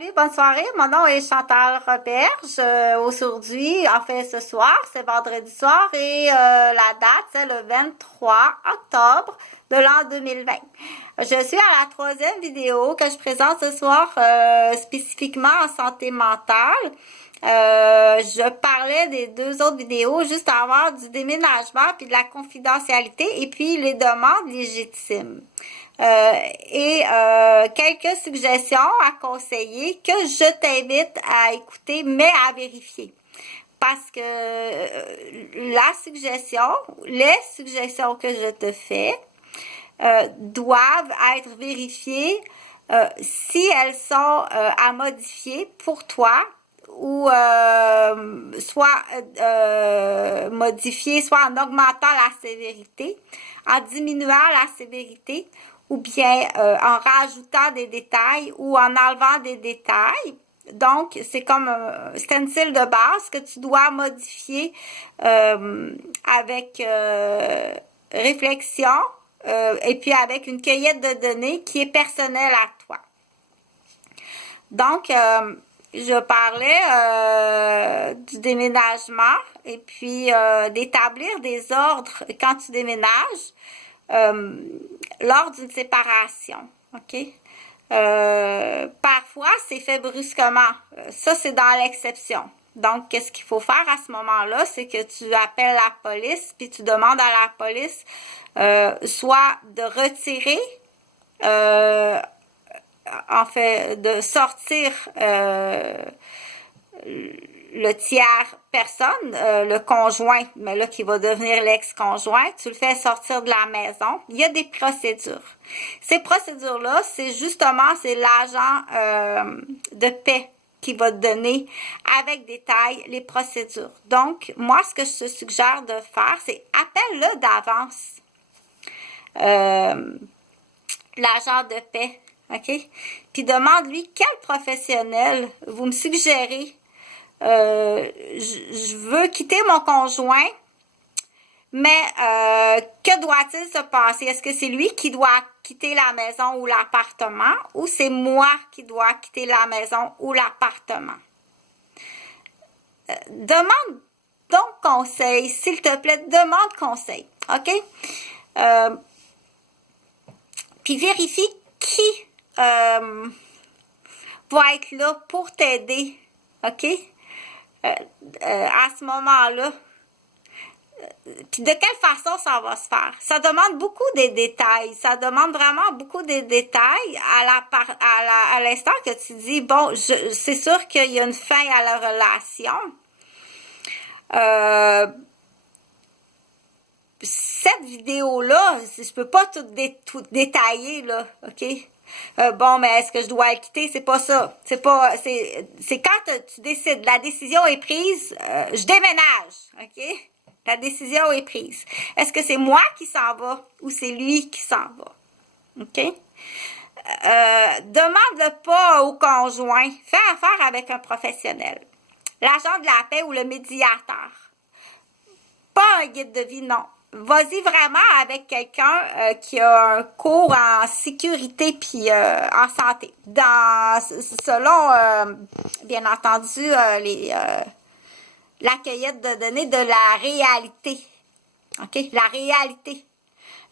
Salut, bonne soirée. Mon nom est Chantal Roberge. Aujourd'hui, en fait, ce soir, c'est vendredi soir et la date, c'est le 23 octobre de l'an 2020. Je suis à la troisième vidéo que je présente ce soir spécifiquement en santé mentale. Je parlais des deux autres vidéos juste avant du déménagement puis de la confidentialité et puis les demandes légitimes. Quelques suggestions à conseiller que je t'invite à écouter mais à vérifier. Parce que les suggestions que je te fais doivent être vérifiées si elles sont à modifier pour toi ou soit modifier, soit en augmentant la sévérité, en diminuant la sévérité, ou bien en rajoutant des détails ou en enlevant des détails. Donc, c'est comme un stencil de base que tu dois modifier avec réflexion et puis avec une cueillette de données qui est personnelle à toi. Donc, je parlais du déménagement et puis d'établir des ordres quand tu déménages lors d'une séparation, ok? Parfois, c'est fait brusquement. Ça, c'est dans l'exception. Donc, qu'est-ce qu'il faut faire à ce moment-là? C'est que tu appelles la police, puis tu demandes à la police soit de retirer en fait, de sortir le tiers personne, le conjoint, mais là qui va devenir l'ex-conjoint, tu le fais sortir de la maison. Il y a des procédures. Ces procédures-là, c'est l'agent de paix qui va te donner avec détail les procédures. Donc, moi, ce que je te suggère de faire, c'est appelle-le d'avance. L'agent de paix. OK? Puis demande-lui quel professionnel vous me suggérez. Je veux quitter mon conjoint, mais que doit-il se passer? Est-ce que c'est lui qui doit quitter la maison ou l'appartement ou c'est moi qui dois quitter la maison ou l'appartement? Demande donc conseil, s'il te plaît, demande conseil. OK? Puis vérifie qui va être là pour t'aider, OK? À ce moment-là. Puis de quelle façon ça va se faire? Ça demande beaucoup des détails. Ça demande vraiment beaucoup des détails à l'instant que tu dis, bon, c'est sûr qu'il y a une fin à la relation. Cette vidéo-là, je peux pas tout détailler, là, OK? Bon, mais est-ce que je dois le quitter? C'est pas ça. C'est quand tu décides, la décision est prise, je déménage, OK? La décision est prise. Est-ce que c'est moi qui s'en va ou c'est lui qui s'en va? OK? Demande-le pas au conjoint. Fais affaire avec un professionnel. L'agent de la paix ou le médiateur. Pas un guide de vie, non. Vas-y vraiment avec quelqu'un qui a un cours en sécurité puis en santé. Selon, bien entendu, la cueillette de données de la réalité. OK? La réalité.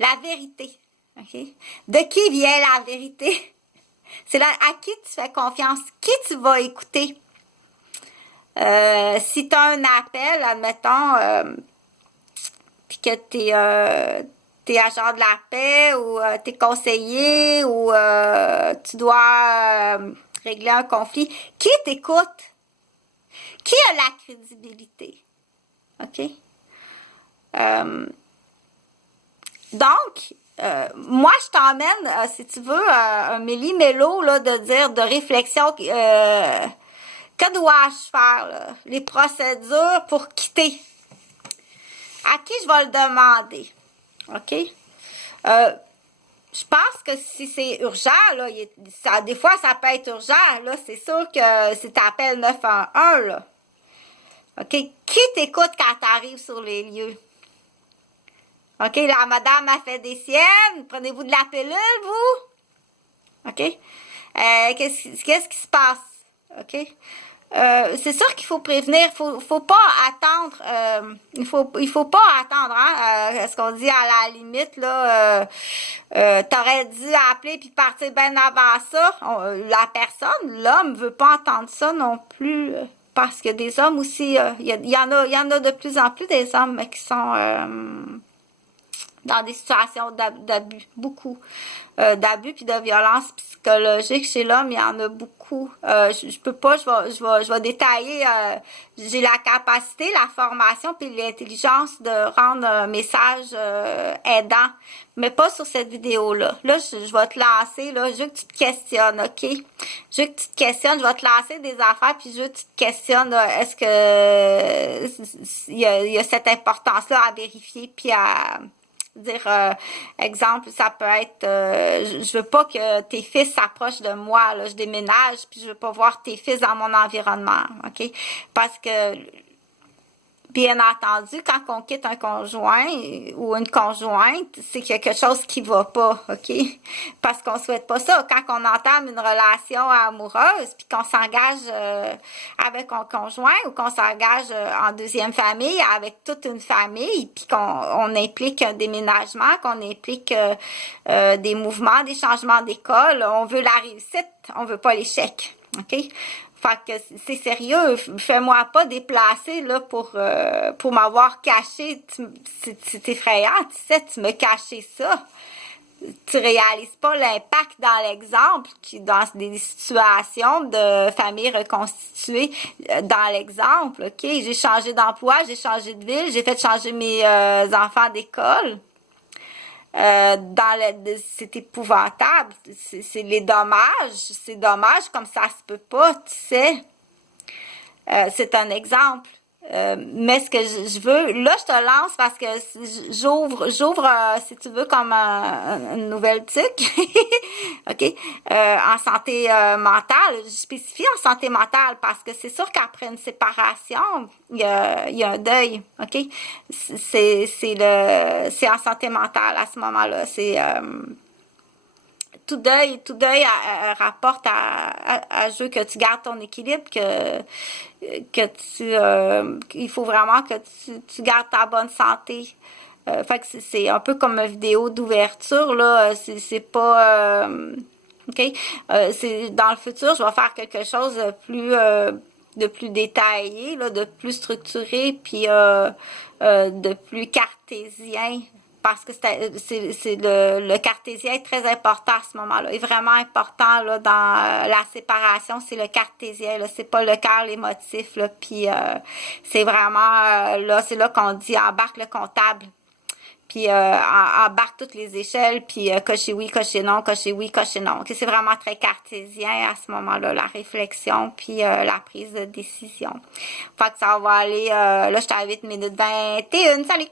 La vérité. OK? De qui vient la vérité? C'est là à qui tu fais confiance. Qui tu vas écouter? Si tu as un appel, admettons... puis que t'es agent de la paix ou t'es conseiller ou tu dois régler un conflit, qui t'écoute? Qui a la crédibilité? OK? Donc, moi, je t'emmène, si tu veux, un méli-mélo là, de réflexion. Que dois-je faire? Là? Les procédures pour quitter. À qui je vais le demander? OK? Je pense que si c'est urgent, là, des fois, ça peut être urgent. Là, c'est sûr que si tu appelles 911, là. OK? Qui t'écoute quand tu arrives sur les lieux? OK? La madame a fait des siennes. Prenez-vous de la pilule, vous? OK? Qu'est-ce qui se passe? OK? C'est sûr qu'il faut prévenir, faut pas attendre, il faut pas attendre, hein, ce qu'on dit à la limite, là, t'aurais dû appeler puis partir bien avant ça. La personne, l'homme veut pas entendre ça non plus, parce que des hommes aussi, il y en a de plus en plus des hommes qui sont, dans des situations d'abus, beaucoup d'abus puis de violence psychologique chez l'homme, il y en a beaucoup. Je peux pas, je vais détailler. J'ai la capacité, la formation puis l'intelligence de rendre un message aidant, mais pas sur cette vidéo-là. Là, je vais te lancer, là, je veux que tu te questionnes, OK? Je veux que tu te questionnes, je vais te lancer des affaires puis je veux que tu te questionnes, est-ce que il y a cette importance-là à vérifier puis à dire, exemple, ça peut être, je veux pas que tes fils s'approchent de moi, là, je déménage, puis je veux pas voir tes fils dans mon environnement, OK? Parce que, bien entendu, quand on quitte un conjoint ou une conjointe, c'est qu'il y a quelque chose qui va pas, OK? Parce qu'on souhaite pas ça. Quand on entame une relation amoureuse, puis qu'on s'engage avec un conjoint ou qu'on s'engage en deuxième famille avec toute une famille, puis qu'on implique un déménagement, qu'on implique des mouvements, des changements d'école, on veut la réussite, on veut pas l'échec, OK? Fait que c'est sérieux, fais-moi pas déplacer là pour m'avoir caché, c'est effrayant, tu sais, tu me cachais ça. Tu réalises pas l'impact dans l'exemple, dans des situations de famille reconstituée, dans l'exemple, OK? J'ai changé d'emploi, j'ai changé de ville, j'ai fait changer mes enfants d'école. C'est épouvantable, c'est les dommages, c'est dommage comme ça se peut pas, tu sais. C'est un exemple. Mais ce que je veux, là je te lance parce que j'ouvre, si tu veux, comme une nouvelle truc, OK, en santé mentale. Je spécifie en santé mentale parce que c'est sûr qu'après une séparation, il y a un deuil, OK. C'est en santé mentale à ce moment-là. C'est tout deuil rapporte à jeu que tu gardes ton équilibre, il faut vraiment que tu gardes ta bonne santé. Fait que c'est un peu comme une vidéo d'ouverture, là. C'est pas, OK? C'est, dans le futur, je vais faire quelque chose de plus détaillé, là, de plus structuré, puis de plus cartésien. Parce que c'est le cartésien est très important à ce moment-là. Est vraiment important là dans la séparation, c'est le cartésien là, c'est pas le cœur, l'émotif là. Puis c'est vraiment là, c'est là qu'on dit embarque le comptable. Puis embarque toutes les échelles, puis cocher oui, cocher non, cocher oui, cocher non. Okay, c'est vraiment très cartésien à ce moment-là, la réflexion, puis la prise de décision. Fait que ça va aller, là je t'invite minute 21. Salut!